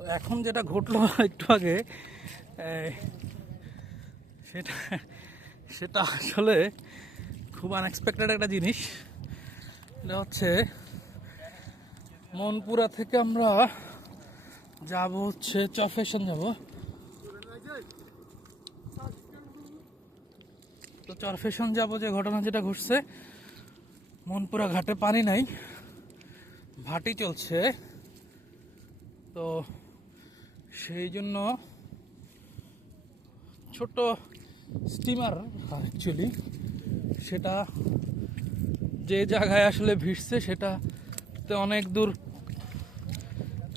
তো এখন যেটা ঘটলো একটু আগে সেটা সেটা আসলে খুব আনএক্সপেক্টেড একটা জিনিস। এটা হচ্ছে মনপুরা থেকে আমরা যাব হচ্ছে চফেশন যাব। তো চরফেশন যাব যে ঘটনা যেটা ঘটছে, মনপুরা ঘাটে পানি নাই, ভাটি চলছে। তো সেই জন্য ছোট স্টিমার অ্যাকচুয়ালি সেটা যে জায়গায় আসলে ভিড়ছে সেটাতে অনেক দূর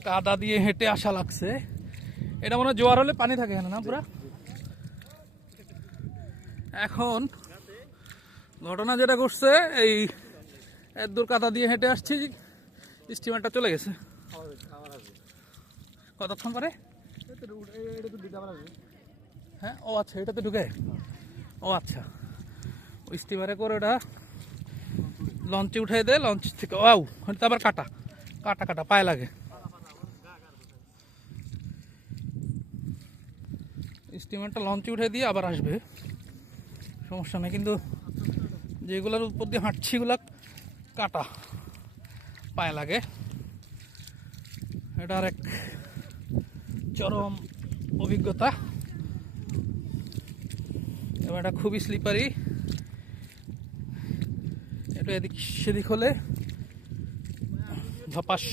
কাদা দিয়ে হেঁটে আসা লাগছে। এটা মনে হয় জোয়ার হলে পানি থাকে না পুরা? এখন ঘটনা যেটা ঘটছে এই এত দূর কাদা দিয়ে হেঁটে আসছি স্টিমারটা চলে গেছে। কতক্ষণ পরে? হ্যাঁ ও আচ্ছা এটাতে ঢুকে। ও আচ্ছা। ওই স্টিমারে করে ওটা লঞ্চে উঠাই দেয়, লঞ্চ থেকে ও তো আবার কাটা। কাটা কাটা, পায়ে লাগে। স্টিমারটা লঞ্চে উঠে দিয়ে আবার আসবে। সমস্যা নেই, কিন্তু যেগুলোর উপর দিয়ে হাঁটছি এগুলা কাটা, পায়ে লাগে। এটা আর এক চরম অভিজ্ঞতা। এবং এটা খুবই স্লিপারি এটা এদিক সেদিক হলে ধপাস।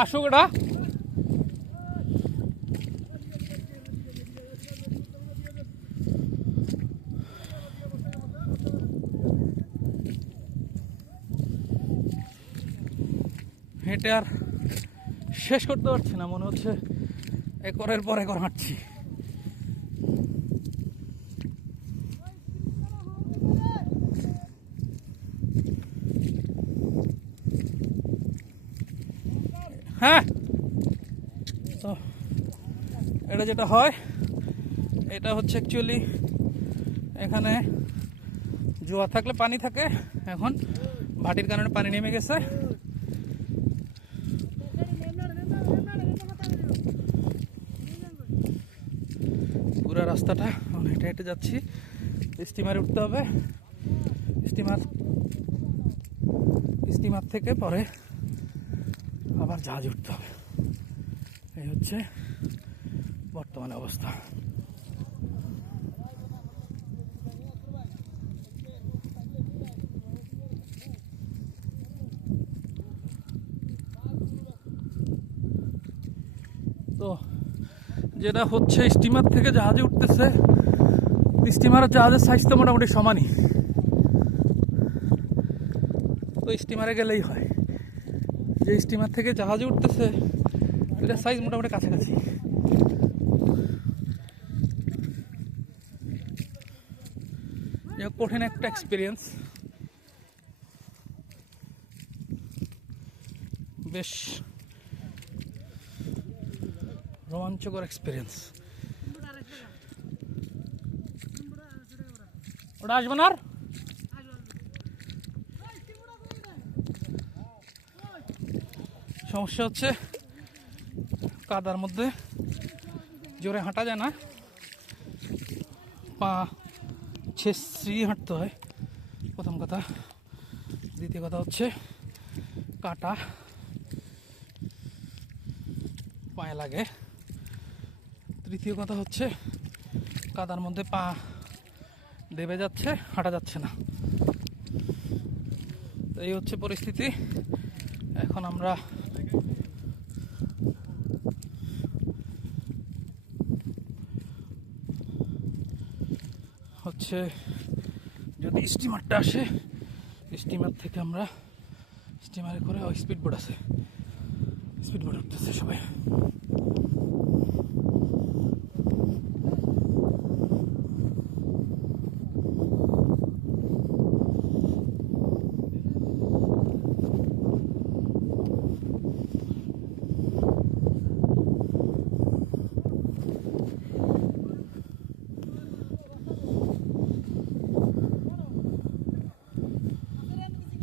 আসুক এটা। হেঁটে আর শেষ করতে পারছি না, মনে হচ্ছে একরের পর একর হাঁটছি। হ্যাঁ তো এটা যেটা হয়, এটা হচ্ছে অ্যাকচুয়ালি এখানে জোয়ার থাকলে পানি থাকে, এখন ভাটির কারণে পানি নেমে গেছে পুরো রাস্তাটা। হেঁটে হেঁটে যাচ্ছি। স্টিমারে উঠতে হবে। স্টিমার স্টিমার থেকে পরে আবার জাহাজ উঠতে হবে। এই হচ্ছে বর্তমানে অবস্থা। তো যেটা হচ্ছে স্টিমার থেকে জাহাজে উঠতেছে। স্টিমার আর জাহাজের সাইজ তো মোটামুটি সমানই। তো স্টিমারে গেলেই হয়। যে স্টিমার থেকে জাহাজে উঠতেছে এটার সাইজ মোটামুটি কাছাকাছি। কঠিন একটা এক্সপিরিয়েন্স বেশ রোমাঞ্চকর এক্সপিরিয়েন্স ওটা আসবে না সমস্যা হচ্ছে, কাদার মধ্যে জোরে হাঁটা যায় না। পা ছেশ্রি হাঁটতে হয়। প্রথম কথা। দ্বিতীয় কথা হচ্ছে, কাটা পায়ে লাগে। তৃতীয় কথা হচ্ছে, কাদার মধ্যে পা দেবে যাচ্ছে, হাঁটা যাচ্ছে না। তো এই হচ্ছে পরিস্থিতি। এখন আমরা হচ্ছে, যদি স্টিমারটা আসে, স্টিমার থেকে আমরা স্টিমারে করে স্পিড বোট আছে। স্পিড বোট উঠতেছে সবাই।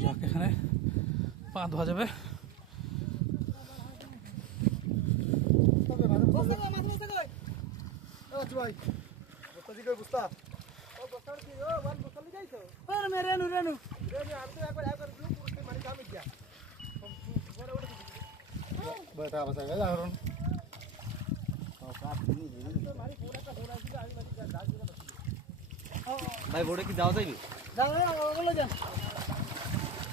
যাক এখানে পা ধোয়া যাবে রেনু রেনু বেটা বাসা গেল হরন ভাই বোর্ডে কি যাওয়া যাইবে যাও ওগুলো যান